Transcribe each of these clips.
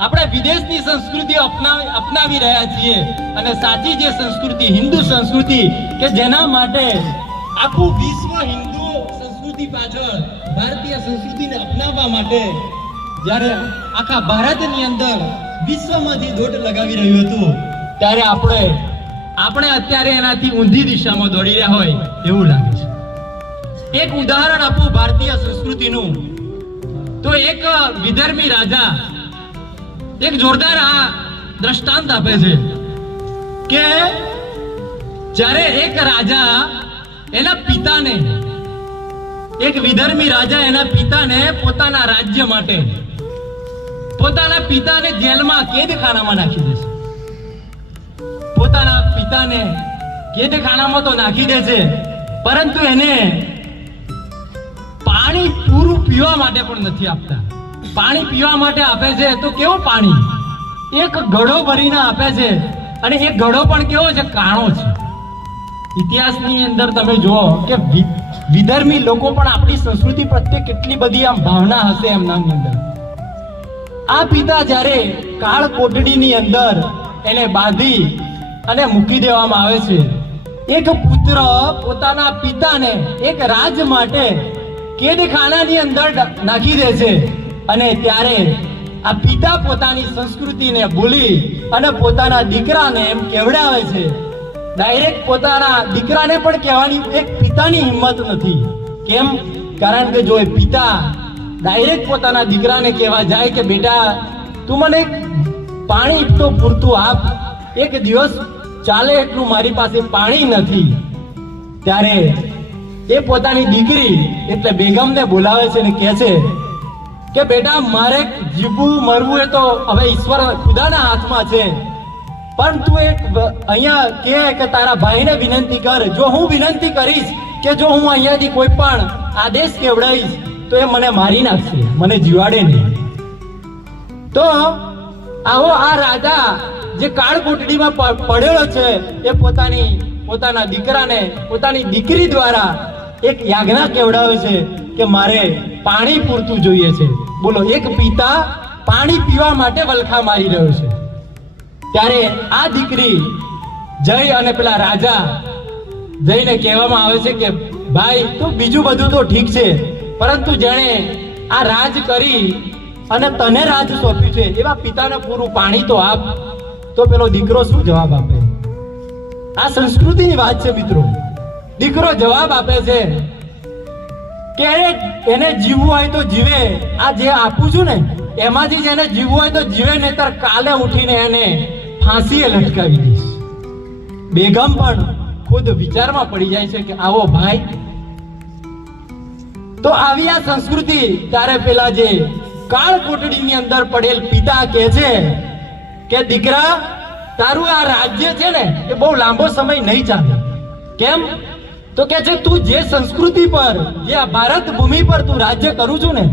આપણે વિદેશની સંસ્કૃતિ અપનાવી અપનાવી રહ્યા છીએ અને સાચી જે સંસ્કૃતિ, હિન્દુ સંસ્કૃતિ, કે જેના માટે આખું વિશ્વ હિન્દુ સંસ્કૃતિ પાછળ ભારતીય સંસ્કૃતિને અપનાવવા માટે જ્યારે આખા ભારતની અંદર વિશ્વમાંથી દોટ લગાવી રહ્યું હતું, ત્યારે આપણે આપણે અત્યારે એનાથી ઊંધી દિશામાં દોડી રહ્યા હોય એવું લાગે છે. એક ઉદાહરણ આપું ભારતીય સંસ્કૃતિનું. તો એક વિધર્મી રાજા એક જોરદાર આ દ્રષ્ટાંત આપે છે કે જ્યારે એક રાજા એના પિતાને, એક વિધર્મી રાજા એના પિતાને પોતાના રાજ્ય માટે, પોતાના પિતાને જેલમાં કેદખાનામાં નાખી દે છે. પોતાના પિતાને કેદખાનામાં તો નાખી દે છે, પરંતુ એને પાણી પૂરું પીવા માટે પણ નથી આપતા. પાણી પીવા માટે આપે છે, તો કેવું પાણી? એક ઘડો ભરીને આપે છે, અને એ ઘડો પણ કેવો છે? કાણો છે. ઇતિહાસની અંદર તમે જુઓ કે વિધર્મી લોકો પણ આપણી સંસ્કૃતિ પ્રત્યે કેટલી બધી આમ ભાવના હશે એમનાની અંદર. આ પિતા જ્યારે કાળ કોટડીની અંદર એને બાંધી અને મૂકી દેવામાં આવે છે, એક પુત્ર પોતાના પિતાને એક રાજ માટે કેદખાનાની અંદર નાખી દે છે. અને ત્યારે આ પિતા પોતાની સંસ્કૃતિને ભૂલી અને પોતાના દીકરાને એમ કેવડાવે છે. ડાયરેક્ટ પોતાના દીકરાને પણ કહેવાની એક પિતાની હિંમત નથી. કેમ? કારણ કે જો એ પિતા ડાયરેક્ટ પોતાના દીકરાને કહેવા જાય કે, બેટા, તું મને પાણી તો પૂરતું આપ. એક દિવસ ચાલે એટલું મારી પાસે પાણી નથી. ત્યારે એ પોતાની દીકરી એટલે બેગમને બોલાવે છે ને કહે છે કે બેટા, મારે જીવવું મરવું એ તો હવે ઈશ્વર ખુદાના હાથમાં છે. પણ તું એક અહીંયા કહે કે તારા ભાઈને વિનંતી કર. જો હું વિનંતી કરીશ કે જો હું અહીંયાથી કોઈ પણ આદેશ કેવડાવીશ, તો એ મને મારી નાખશે, મને જીવાડે નહીં. તો આવો આ રાજા જે કાળ કોટડીમાં પડેલો છે, એ પોતાની, પોતાના દીકરાને, પોતાની દીકરી દ્વારા એક યાજ્ઞા કેવડાવે છે. કે મારે પાણી પૂરતું જોઈએ છે. બોલો, એક પિતા પાણી પીવા માટે વલખા મારી રહ્યો છે. ત્યારે આ દીકરી જય અને પેલા રાજા જઈને કહેવામાં આવે છે કે, ભાઈ, તો બીજું બધું તો ઠીક છે, પરંતુ જેણે આ રાજ કરી અને તને રાજ સોંપ્યું છે, એવા પિતાને પૂરું પાણી તો આપ. તો પેલો દીકરો શું જવાબ આપે? આ સંસ્કૃતિની વાત છે મિત્રો. દીકરો જવાબ આપે છે કે એને- જીવવું હોય તો જીવે. આ જે આપું છું ને, એમાંથી જેને જીવવું હોય તો જીવે, નહીતર કાલે ઉઠીને એને ફાંસીએ લટકાવી દઈશ. બેગમ પણ ખુદ વિચારમાં પડી જાય છે કે, આવો ભાઈ. તો આવી આ સંસ્કૃતિ તારે પેલા જે કાળ કોટડીની અંદર પડેલ પિતા કહે છે કે, દીકરા, તારું આ રાજ્ય છે ને, એ બહુ લાંબો સમય નહીં ચાલે. કેમ? તો કે છે, તું જે સંસ્કૃતિ પર, જે આ ભારત ભૂમિ પર તું રાજ્ય કરું છું ને,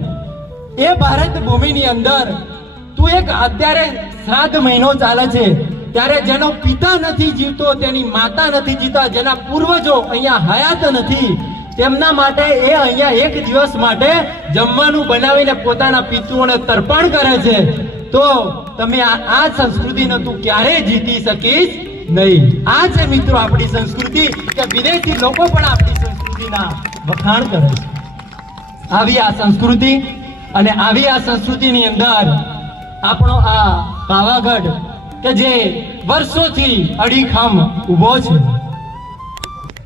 એ ભારત ભૂમિની અંદર તું એક અત્યારે શ્રાદ્ધ મહિનો ચાલે છે. ત્યારે જેનો પિતા નથી જીવતો, તેની માતા નથી જીતા જેના પૂર્વજો અહીંયા હયાત નથી, તેમના માટે એ અહીંયા એક દિવસ માટે જમવાનું બનાવીને પોતાના પિતૃઓને તર્પણ કરે છે. તો તમે આ સંસ્કૃતિને તું ક્યારેય જીતી શકીશ? નહીં. આ છે મિત્રો આપણી સંસ્કૃતિ કે વિદેશી લોકો પણ આપણી સંસ્કૃતિના વખાણ કરે છે. આવી આ સંસ્કૃતિ અને આવી આ સંસ્કૃતિની અંદર આપણો આ પાવાગઢ કે જે વર્ષોથી અડીખમ ઊભો છે.